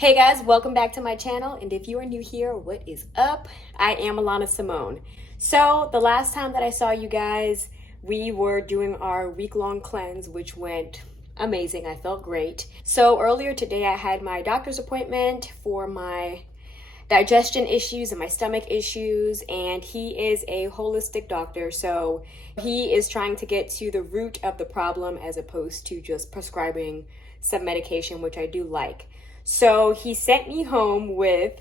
Hey guys, welcome back to my channel, and if you are new here, what is up? I am Alana Simone. So the last time that I saw you guys, we were doing our week-long cleanse, which went amazing. I felt great. So earlier today I had my doctor's appointment for my digestion issues and my stomach issues, and he is a holistic doctor, so he is trying to get to the root of the problem as opposed to just prescribing some medication, which I do like. So he sent me home with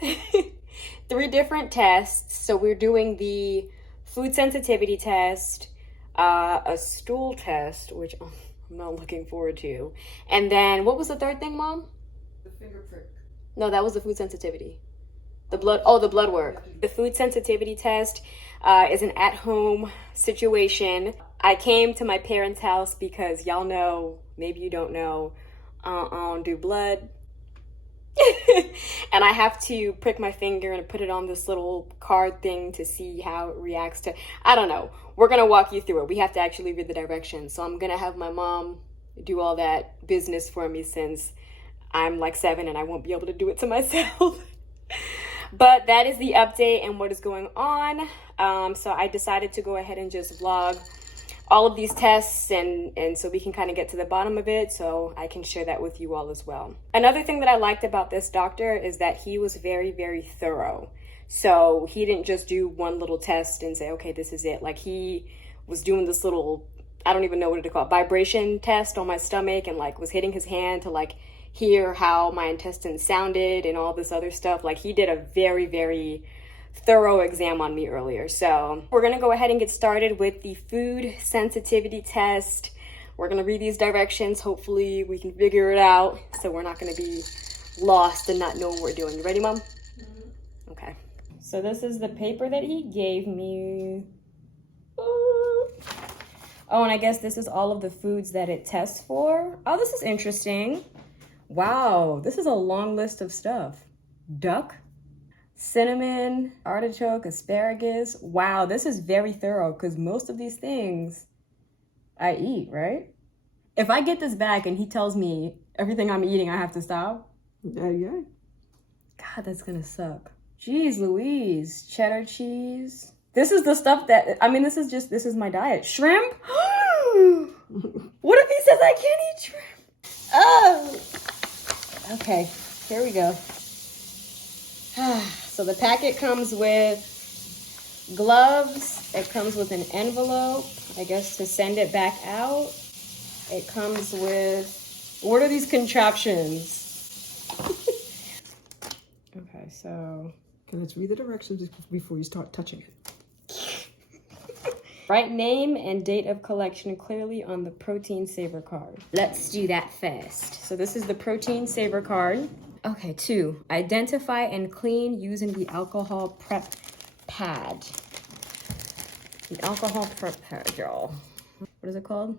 3 different tests. So we're doing the food sensitivity test, a stool test, which I'm not looking forward to, and then what was the third thing, Mom? The finger prick. No, that was the food sensitivity. The blood work. The food sensitivity test is an at-home situation. I came to my parents' house because y'all know, maybe you don't know, I don't do blood. And I have to prick my finger and put it on this little card thing to see how it reacts to, I don't know. We're gonna walk you through it. We have to actually read the directions. So I'm gonna have my mom do all that business for me since I'm like 7 and I won't be able to do it to myself. But that is the update and what is going on. So I decided to go ahead and just vlog all of these tests and so we can kind of get to the bottom of it, so I can share that with you all as well. Another thing that I liked about this doctor is that he was very, very thorough. So he didn't just do one little test and say, okay, this is it. Like, he was doing this little, I don't even know what to call it, vibration test on my stomach, and like was hitting his hand to like hear how my intestines sounded and all this other stuff. Like, he did a very, very thorough exam on me earlier. So we're gonna go ahead and get started with the food sensitivity test. We're gonna read these directions. Hopefully we can figure it out so we're not gonna be lost and not know what we're doing. You ready, Mom? Mm-hmm. Okay. So this is the paper that he gave me. Oh, and I guess this is all of the foods that it tests for. Oh, this is interesting. Wow, this is a long list of stuff. Duck, cinnamon, artichoke, asparagus. Wow, this is very thorough because most of these things I eat, right? If I get this back and he tells me everything I'm eating I have to stop, Yeah. God, that's gonna suck. Jeez Louise, cheddar cheese. This is the stuff that, I mean, this is my diet. Shrimp? What if he says I can't eat shrimp? Oh! Okay, here we go. So the packet comes with gloves. It comes with an envelope, I guess, to send it back out. It comes with, what are these contraptions? Okay, so. Okay, let's read the directions before you start touching it. Write name and date of collection clearly on the protein saver card. Let's do that first. So this is the protein saver card. Okay, 2, identify and clean using the alcohol prep pad. The alcohol prep pad, y'all. What is it called?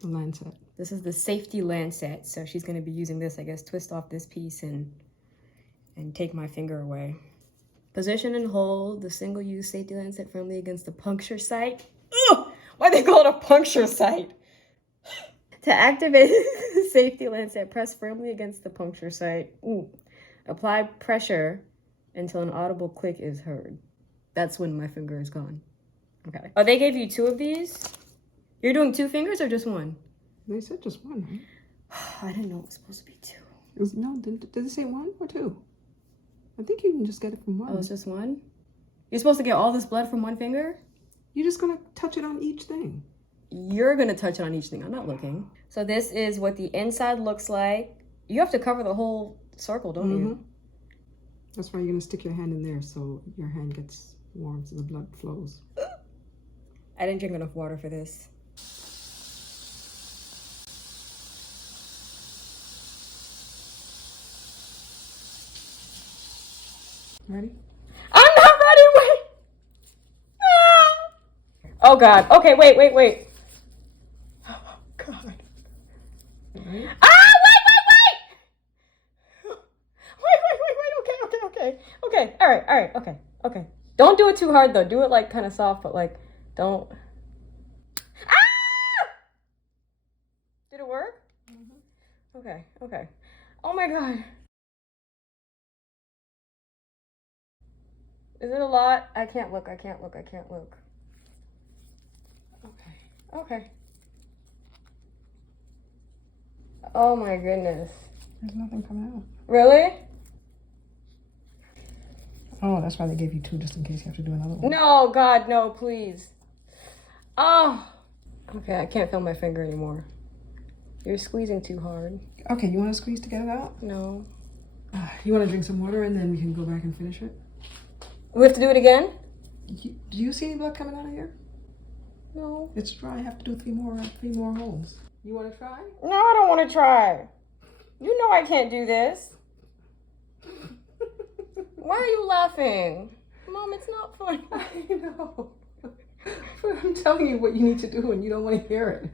The lancet. This is the safety lancet. So she's gonna be using this, I guess, twist off this piece and take my finger away. Position and hold the single-use safety lancet firmly against the puncture site. Ugh! Why they call it a puncture site? To activate the safety lancet, press firmly against the puncture site. Ooh. Apply pressure until an audible click is heard. That's when my finger is gone. Okay. Oh, they gave you 2 of these? You're doing 2 fingers or just 1? They said just 1, right? I didn't know it was supposed to be 2. Did it say 1 or 2? I think you can just get it from 1. Oh, it's just 1? You're supposed to get all this blood from 1 finger? You're just gonna touch it on each thing. You're gonna touch it on each thing. I'm not looking. So this is what the inside looks like. You have to cover the whole circle, don't you? That's why you're gonna stick your hand in there so your hand gets warm so the blood flows. I didn't drink enough water for this. Ready? I'm not ready, wait! Ah! Oh God, okay, wait. Oh God. Right? Ah, wait! Okay, all right, okay. Don't do it too hard though, do it like kind of soft, but like, don't. Ah! Did it work? Okay. Oh my God. Is it a lot? I can't look. Okay. Okay. Oh my goodness. There's nothing coming out. Really? Oh, that's why they gave you 2, just in case you have to do another one. No, God, no, please. Oh. Okay, I can't feel my finger anymore. You're squeezing too hard. Okay, you want to squeeze to get it out? No. You want to drink some water and then we can go back and finish it? We have to do it again? Do you see any blood coming out of here? No. It's dry. I have to do 3 more holes. You want to try? No, I don't want to try. You know I can't do this. Why are you laughing? Mom, it's not funny. I know. I'm telling you what you need to do and you don't want to hear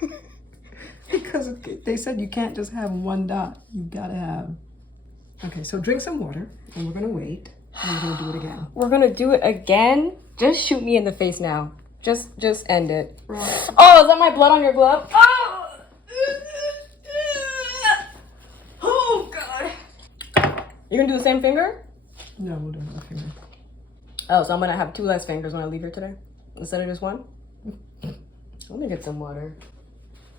it. Because they said you can't just have 1 dot. You've got to have... Okay, so drink some water and we're going to wait and we're going to do it again. We're going to do it again? Just shoot me in the face now. Just end it. Right. Oh, is that my blood on your glove? Oh! Oh, God. You going to do the same finger? No, we'll do another finger. Oh, so I'm going to have 2 less fingers when I leave here today? Instead of just 1? Let me get some water.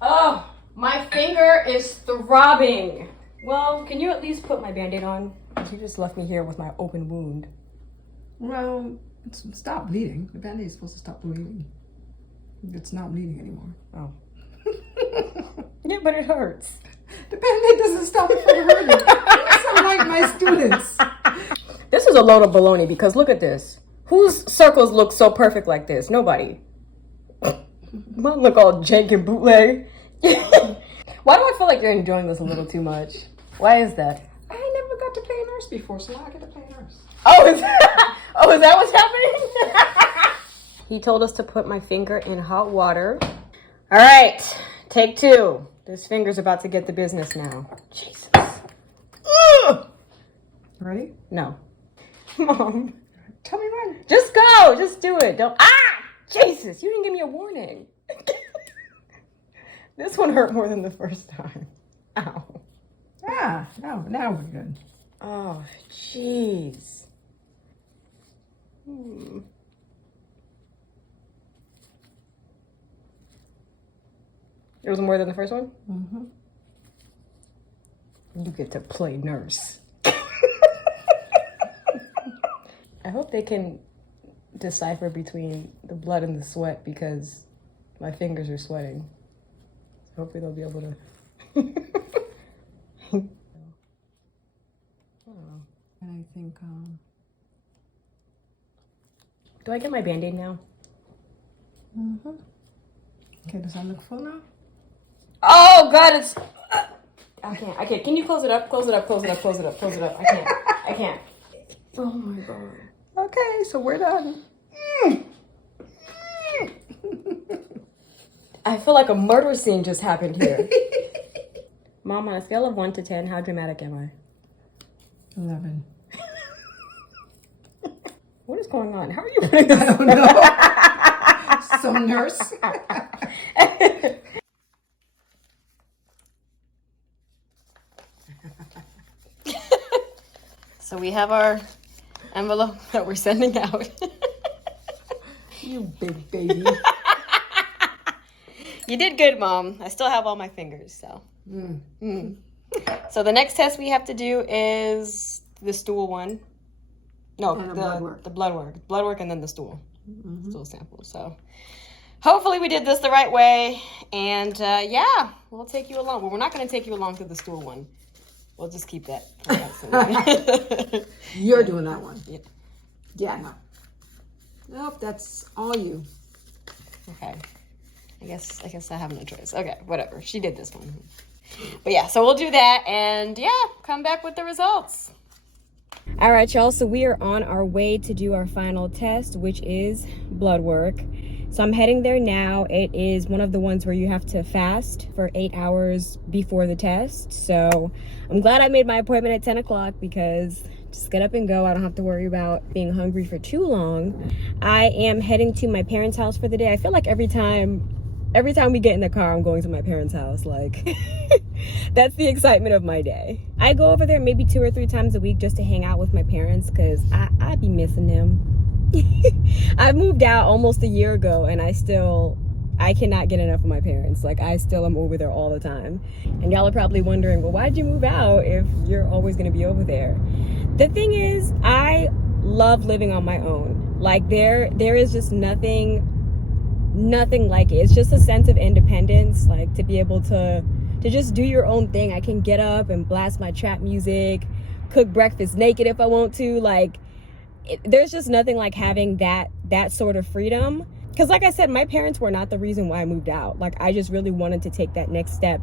Oh, my finger is throbbing. Well, can you at least put my Band-Aid on? Because you just left me here with my open wound. Well, it's stopped bleeding. The Band-Aid is supposed to stop bleeding. It's not bleeding anymore. Oh. Yeah, but it hurts. The Band-Aid doesn't stop it from hurting. You sound like my students. This is a load of baloney because look at this. Whose circles look so perfect like this? Nobody. Mine look all jank and bootleg. Why do I feel like you're enjoying this a little too much? Why is that? I never got to play a nurse before, so now I get to play a nurse. Oh, is that what's happening? He told us to put my finger in hot water. All right, take 2. This finger's about to get the business now. Jesus. Ugh! Ready? No. Mom. Tell me when. Just go. Just do it. Don't. Ah! Jesus, you didn't give me a warning. This one hurt more than the first time. Ow. Ah, now we're good. Oh, jeez. It was more than the first one? Mm-hmm. You get to play nurse. I hope they can decipher between the blood and the sweat because my fingers are sweating. Hopefully they'll be able to. And I think, Do I get my Band-Aid now? mm-hmm. Okay, does that look full now? Oh, God, it's... I can't. Can you close it up? Close it up. I can't. Oh, my God. Okay, so we're done. I feel like a murder scene just happened here. Mom, on a scale of 1 to 10, how dramatic am I? 11. What is going on? How are you putting this? I don't know. Some nurse. So we have our envelope that we're sending out. You big baby. You did good, Mom. I still have all my fingers, so. So the next test we have to do is the stool one. No, And the blood work. the blood work, and then the stool sample. So hopefully we did this the right way, and yeah, we'll take you along. Well, we're not going to take you along to the stool one. We'll just keep that. You're doing that one. Yeah. Yeah, no. Nope, that's all you. Okay. I guess I have no choice. Okay, whatever. She did this one. But yeah, so we'll do that and yeah, come back with the results. All right, y'all, so we are on our way to do our final test, which is blood work. So I'm heading there now. It is one of the ones where you have to fast for 8 hours before the test. So I'm glad I made my appointment at 10 o'clock because just get up and go. I don't have to worry about being hungry for too long. I am heading to my parents' house for the day. I feel like every time Every time we get in the car, I'm going to my parents' house. Like, that's the excitement of my day. I go over there maybe 2 or 3 times a week just to hang out with my parents because I be missing them. I moved out almost a year ago and I cannot get enough of my parents. Like, I still am over there all the time. And y'all are probably wondering, well, why'd you move out if you're always going to be over there? The thing is, I love living on my own. Like, there is just nothing like it. It's just a sense of independence, like to be able to just do your own thing. I can get up and blast my trap music, cook breakfast naked if I want to. Like, there's just nothing like having that sort of freedom. Because like I said, my parents were not the reason why I moved out. Like, I just really wanted to take that next step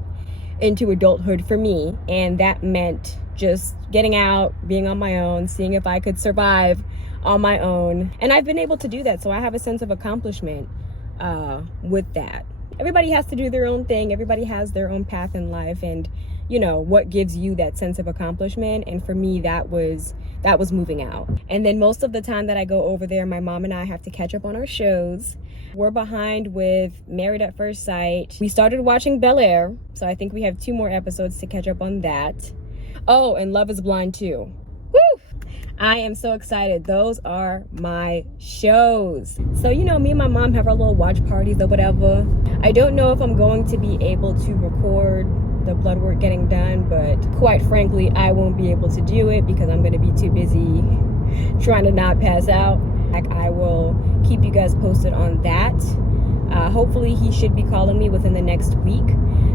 into adulthood for me. And that meant just getting out, being on my own, seeing if I could survive on my own. And I've been able to do that. So I have a sense of accomplishment with that. Everybody has to do their own thing. Everybody has their own path in life. And, you know, what gives you that sense of accomplishment? And for me, that was moving out. And then most of the time that I go over there, my mom and I have to catch up on our shows. We're behind with Married at First Sight. We started watching Bel-Air, so I think we have 2 more episodes to catch up on that. Oh, and Love is Blind too. Woo! I am so excited. Those are my shows. So, you know, me and my mom have our little watch parties or whatever. I don't know if I'm going to be able to record the blood work getting done, but quite frankly, I won't be able to do it because I'm going to be too busy trying to not pass out. Like, I will keep you guys posted on that. Hopefully he should be calling me within the next week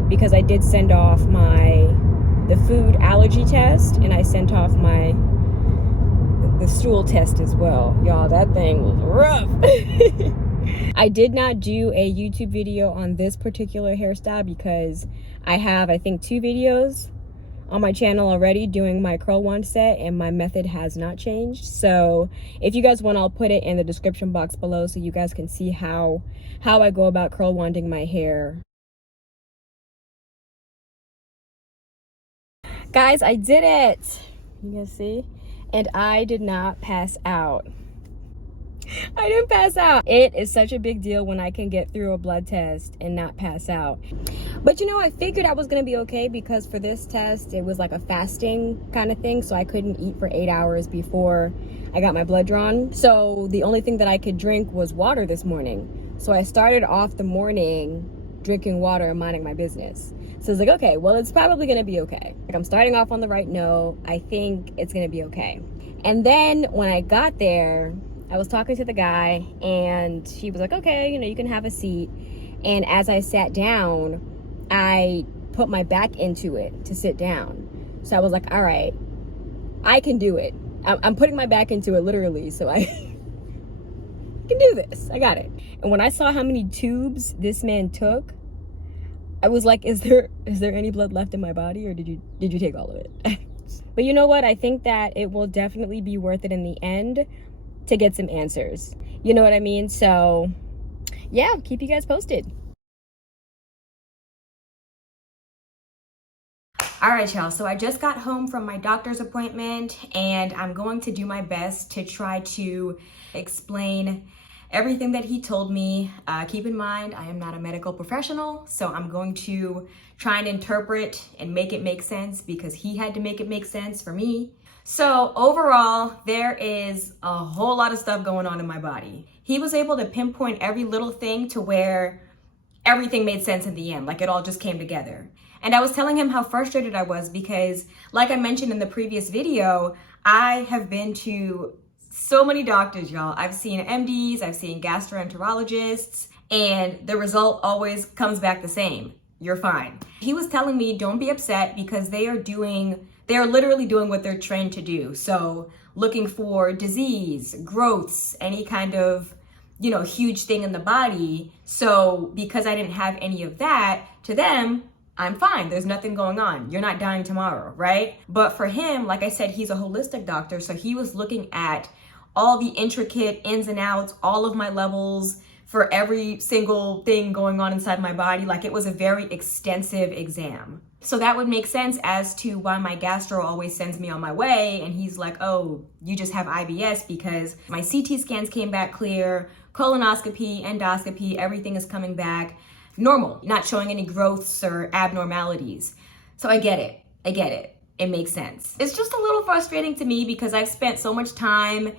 because I did send off the food allergy test, and I sent off the stool test as well. Y'all, that thing was rough. I did not do a YouTube video on this particular hairstyle because I have, I think, 2 videos on my channel already doing my curl wand set, and my method has not changed. So if you guys want, I'll put it in the description box below so you guys can see how I go about curl wanding my hair. Guys, I did it. You guys see? And I did not pass out. I didn't pass out. It is such a big deal when I can get through a blood test and not pass out. But you know, I figured I was gonna be okay because for this test, it was like a fasting kind of thing. So I couldn't eat for 8 hours before I got my blood drawn. So the only thing that I could drink was water this morning. So I started off the morning drinking water and minding my business. So I was like, okay, well, it's probably gonna be okay. Like, I'm starting off on the right note. I think it's gonna be okay. And then when I got there, I was talking to the guy and he was like, okay, you know, you can have a seat. And as I sat down, I put my back into it to sit down. So I was like, all right, I can do it. I'm putting my back into it literally, so I can do this. I got it. And when I saw how many tubes this man took, I was like, is there any blood left in my body, or did you take all of it? But you know what? I think that it will definitely be worth it in the end to get some answers. You know what I mean? So yeah, keep you guys posted. All right, y'all, so I just got home from my doctor's appointment and I'm going to do my best to try to explain everything that he told me. Keep in mind, I am not a medical professional, so I'm going to try and interpret and make it make sense because he had to make it make sense for me. So overall, there is a whole lot of stuff going on in my body. He was able to pinpoint every little thing to where everything made sense in the end, like it all just came together. And I was telling him how frustrated I was because, like I mentioned in the previous video, I have been to so many doctors, y'all. I've seen MDs, I've seen gastroenterologists, and the result always comes back the same. You're fine. He was telling me, don't be upset because they are literally doing what they're trained to do. So looking for disease, growths, any kind of, you know, huge thing in the body. So because I didn't have any of that, to them, I'm fine. There's nothing going on. You're not dying tomorrow, right? But for him, like I said, he's a holistic doctor. So he was looking at all the intricate ins and outs, all of my levels for every single thing going on inside my body. Like, it was a very extensive exam. So that would make sense as to why my gastro always sends me on my way. And he's like, oh, you just have IBS because my CT scans came back clear, colonoscopy, endoscopy, everything is coming back normal, not showing any growths or abnormalities. So I get it. It makes sense. It's just a little frustrating to me because I've spent so much time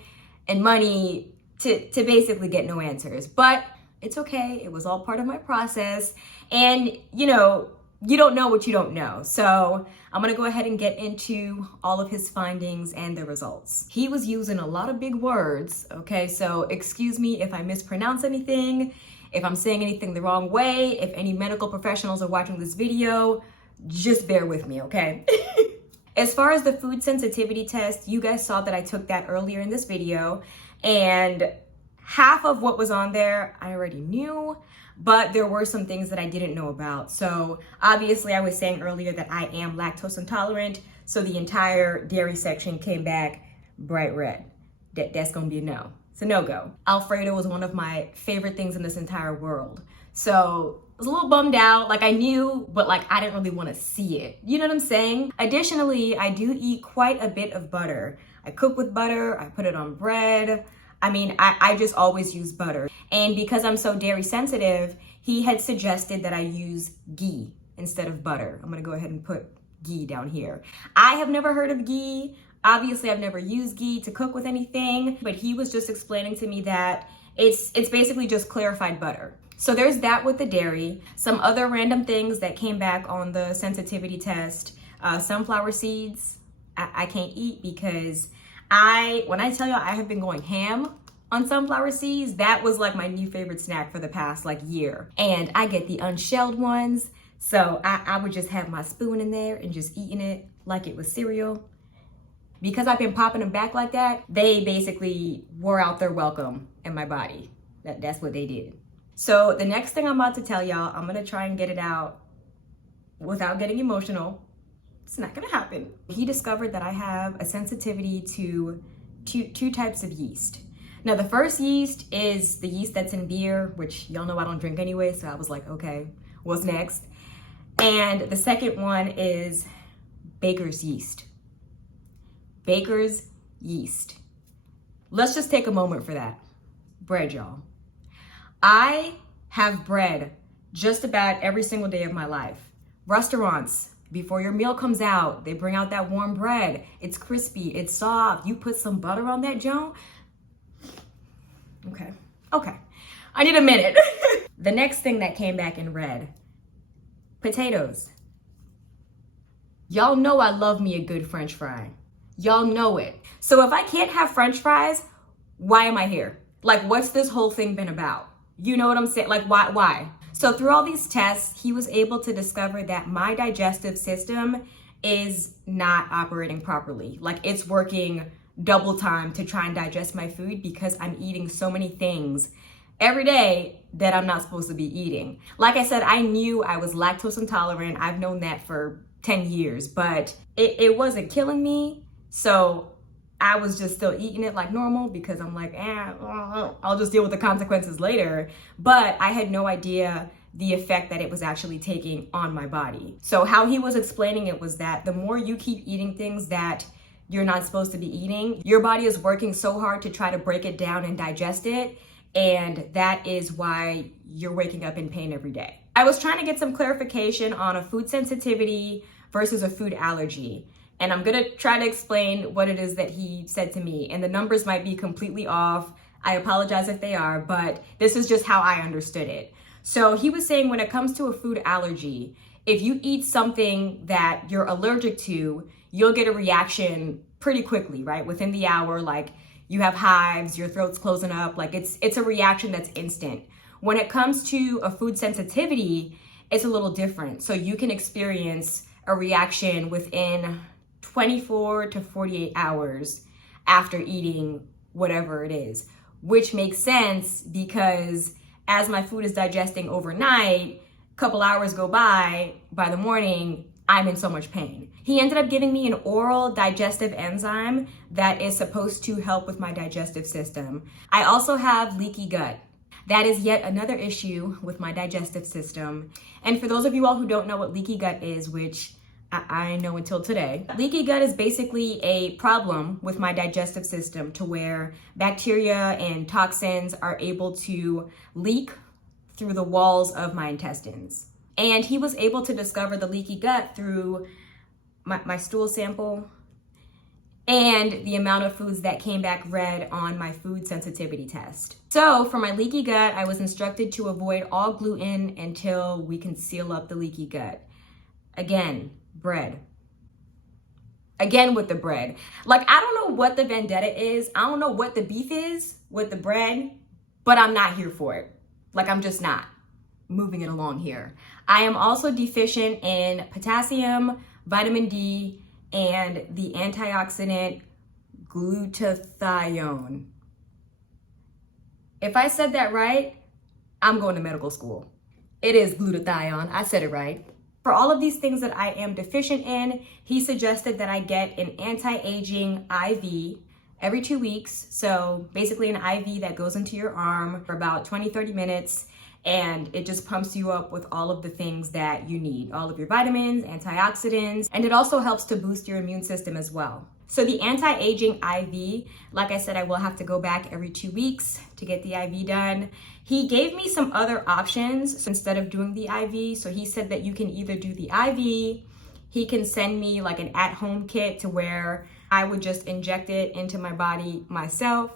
and money to basically get no answers. But it's okay. It was all part of my process. And, you know, you don't know what you don't know. So I'm gonna go ahead and get into all of his findings and the results. He was using a lot of big words, okay? So excuse me if I mispronounce anything, if I'm saying anything the wrong way, if any medical professionals are watching this video, just bear with me, okay? As far as the food sensitivity test, you guys saw that I took that earlier in this video, and half of what was on there I already knew, but there were some things that I didn't know about. So obviously I was saying earlier that I am lactose intolerant, so the entire dairy section came back bright red. That's gonna be a no. It's a no-go. Alfredo was one of my favorite things in this entire world. So I was a little bummed out. Like I knew, but like I didn't really want to see it. You know what I'm saying? Additionally, I do eat quite a bit of butter. I cook with butter, I put it on bread. I mean, I just always use butter. And because I'm so dairy sensitive, he had suggested that I use ghee instead of butter. I'm gonna go ahead and put ghee down here. I have never heard of ghee. Obviously, I've never used ghee to cook with anything, but he was just explaining to me that it's basically just clarified butter. So there's that with the dairy. Some other random things that came back on the sensitivity test. Sunflower seeds, I can't eat because when I tell y'all I have been going ham on sunflower seeds, that was like my new favorite snack for the past like year. And I get the unshelled ones. So I would just have my spoon in there and just eating it like it was cereal. Because I've been popping them back like that, they basically wore out their welcome in my body. That's what they did. So the next thing I'm about to tell y'all, I'm gonna try and get it out without getting emotional. It's not gonna happen. He discovered that I have a sensitivity to two types of yeast. Now the first yeast is the yeast that's in beer, which y'all know I don't drink anyway, so I was like, okay, what's next? And the second one is baker's yeast. Baker's yeast. Let's just take a moment for that. Bread, y'all. I have bread just about every single day of my life. Restaurants, before your meal comes out, they bring out that warm bread. It's crispy, it's soft. You put some butter on that, Joan. Okay. I need a minute. The next thing that came back in red, potatoes. Y'all know I love me a good French fry. Y'all know it. So if I can't have French fries, why am I here? Like, what's this whole thing been about? You know what I'm saying? Like, why? So through all these tests, he was able to discover that my digestive system is not operating properly. Like, it's working double time to try and digest my food because I'm eating so many things every day that I'm not supposed to be eating. Like I said, I knew I was lactose intolerant. I've known that for 10 years, but it wasn't killing me. So I was just still eating it like normal because I'm like, I'll just deal with the consequences later. But I had no idea the effect that it was actually taking on my body. So how he was explaining it was that the more you keep eating things that you're not supposed to be eating, your body is working so hard to try to break it down and digest it. And that is why you're waking up in pain every day. I was trying to get some clarification on a food sensitivity versus a food allergy. And I'm gonna try to explain what it is that he said to me. And the numbers might be completely off. I apologize if they are, but this is just how I understood it. So he was saying when it comes to a food allergy, if you eat something that you're allergic to, you'll get a reaction pretty quickly, right? Within the hour, like you have hives, your throat's closing up, like it's a reaction that's instant. When it comes to a food sensitivity, it's a little different. So you can experience a reaction within 24 to 48 hours after eating whatever it is, which makes sense because as my food is digesting overnight, a couple hours go by the morning, I'm in so much pain. He ended up giving me an oral digestive enzyme that is supposed to help with my digestive system. I also have leaky gut. That is yet another issue with my digestive system. And for those of you all who don't know what leaky gut is, which I know until today, leaky gut is basically a problem with my digestive system to where bacteria and toxins are able to leak through the walls of my intestines. And he was able to discover the leaky gut through my stool sample and the amount of foods that came back red on my food sensitivity test. So for my leaky gut, I was instructed to avoid all gluten until we can seal up the leaky gut. Again, bread. Again with the bread. Like, I don't know what the vendetta is. I don't know what the beef is with the bread, but I'm not here for it. Like, I'm just not. Moving it along here. I am also deficient in potassium, vitamin D, and the antioxidant glutathione. If I said that right, I'm going to medical school. It is glutathione. I said it right. For all of these things that I am deficient in, he suggested that I get an anti-aging IV every 2 weeks. So basically an IV that goes into your arm for about 20-30 minutes, and it just pumps you up with all of the things that you need, all of your vitamins, antioxidants, and it also helps to boost your immune system as well. So the anti-aging IV, like I said, I will have to go back every 2 weeks to get the IV done. He gave me some other options instead of doing the IV. So he said that you can either do the IV, he can send me like an at-home kit to where I would just inject it into my body myself.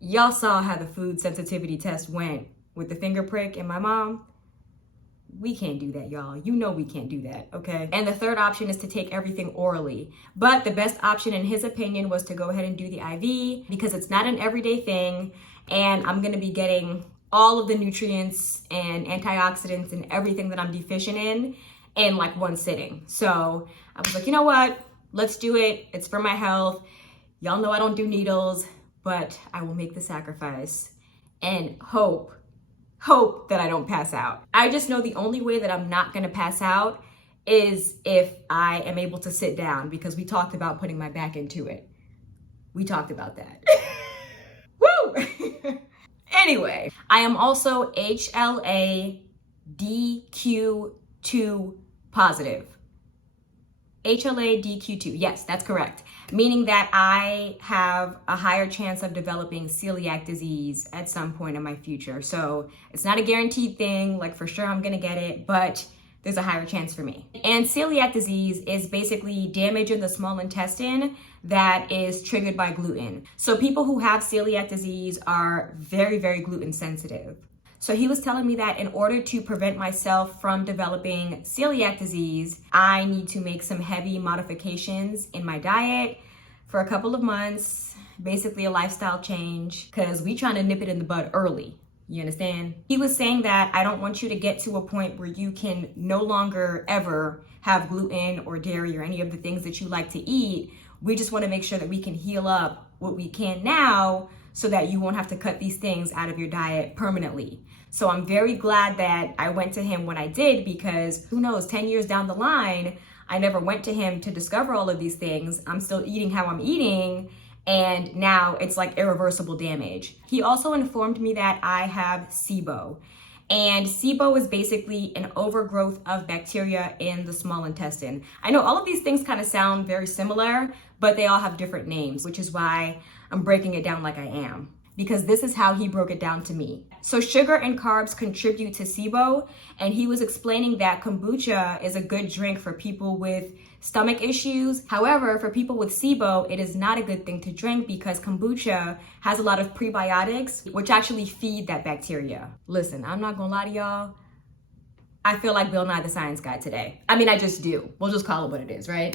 Y'all saw how the food sensitivity test went with the finger prick and my mom. We can't do that, y'all. You know we can't do that, okay? And the third option is to take everything orally. But the best option in his opinion was to go ahead and do the IV because it's not an everyday thing, and I'm gonna be getting all of the nutrients and antioxidants and everything that I'm deficient in like one sitting. So I was like, you know what? Let's do it. It's for my health. Y'all know I don't do needles, but I will make the sacrifice and hope that I don't pass out. I just know the only way that I'm not gonna pass out is if I am able to sit down, because we talked about putting my back into it. We talked about that. Woo! Anyway, I am also HLA-DQ2 positive. HLA-DQ2, yes, that's correct. Meaning that I have a higher chance of developing celiac disease at some point in my future. So it's not a guaranteed thing, like for sure I'm gonna get it, but there's a higher chance for me. And celiac disease is basically damage in the small intestine that is triggered by gluten. So people who have celiac disease are very, very gluten sensitive. So he was telling me that in order to prevent myself from developing celiac disease, I need to make some heavy modifications in my diet for a couple of months, basically a lifestyle change, because we trying to nip it in the bud early. You understand? He was saying that I don't want you to get to a point where you can no longer ever have gluten or dairy or any of the things that you like to eat. We just want to make sure that we can heal up what we can now so that you won't have to cut these things out of your diet permanently. So I'm very glad that I went to him when I did, because who knows, 10 years down the line, I never went to him to discover all of these things. I'm still eating how I'm eating, and now it's like irreversible damage. He also informed me that I have SIBO. And SIBO is basically an overgrowth of bacteria in the small intestine. I know all of these things kind of sound very similar, but they all have different names, which is why I'm breaking it down like I am, because this is how he broke it down to me. So sugar and carbs contribute to SIBO, and he was explaining that kombucha is a good drink for people with stomach issues. However, for people with SIBO, it is not a good thing to drink because kombucha has a lot of prebiotics, which actually feed that bacteria. Listen, I'm not gonna lie to y'all. I feel like Bill Nye the Science Guy today. I mean, I just do. We'll just call it what it is, right?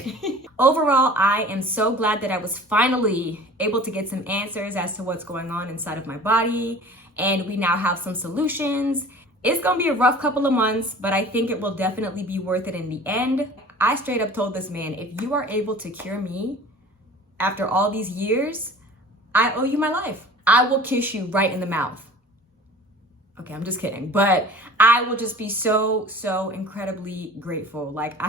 Overall, I am so glad that I was finally able to get some answers as to what's going on inside of my body, and we now have some solutions. It's gonna be a rough couple of months, but I think it will definitely be worth it in the end. I straight up told this man, if you are able to cure me after all these years, I owe you my life. I will kiss you right in the mouth. Okay, I'm just kidding, but I will just be so incredibly grateful. Like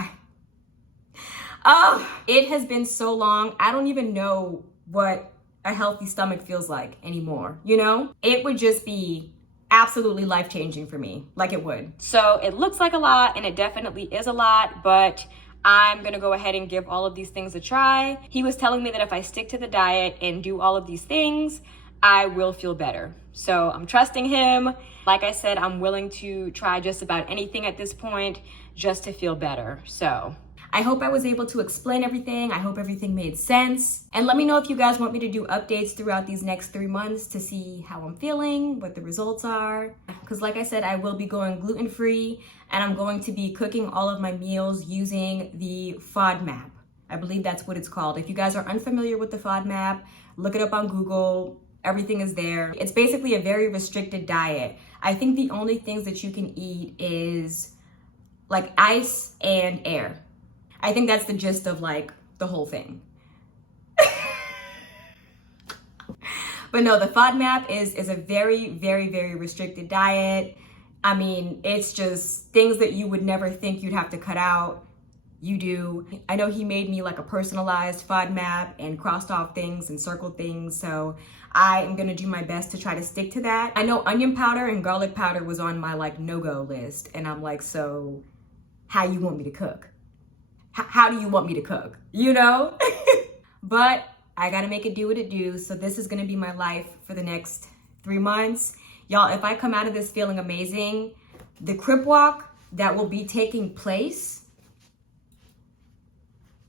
it has been so long. I don't even know what a healthy stomach feels like anymore, you know? It would just be absolutely life-changing for me, like it would. So it looks like a lot, and it definitely is a lot, but I'm gonna go ahead and give all of these things a try. He was telling me that if I stick to the diet and do all of these things, I will feel better. So I'm trusting him. Like I said, I'm willing to try just about anything at this point just to feel better. So I hope I was able to explain everything. I hope everything made sense. And let me know if you guys want me to do updates throughout these next 3 months to see how I'm feeling, what the results are. Because like I said, I will be going gluten-free, and I'm going to be cooking all of my meals using the FODMAP. I believe that's what it's called. If you guys are unfamiliar with the FODMAP, look it up on Google. Everything is there. It's basically a very restricted diet. I think the only things that you can eat is like ice and air. I think that's the gist of like the whole thing. But no, the FODMAP is a very, very, very restricted diet. I mean, it's just things that you would never think you'd have to cut out. You do. I know he made me like a personalized FODMAP and crossed off things and circled things. So I am gonna do my best to try to stick to that. I know onion powder and garlic powder was on my like no-go list. And I'm like, so how you want me to cook? How do you want me to cook? You know? But I gotta make it do what it do. So this is gonna be my life for the next 3 months. Y'all, if I come out of this feeling amazing, the crip walk that will be taking place,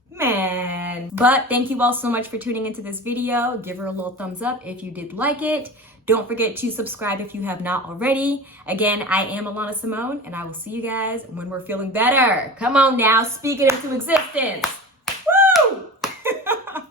man. But thank you all so much for tuning into this video. Give her a little thumbs up if you did like it. Don't forget to subscribe if you have not already. Again, I am Alana Simone, and I will see you guys when we're feeling better. Come on now, speak it into existence.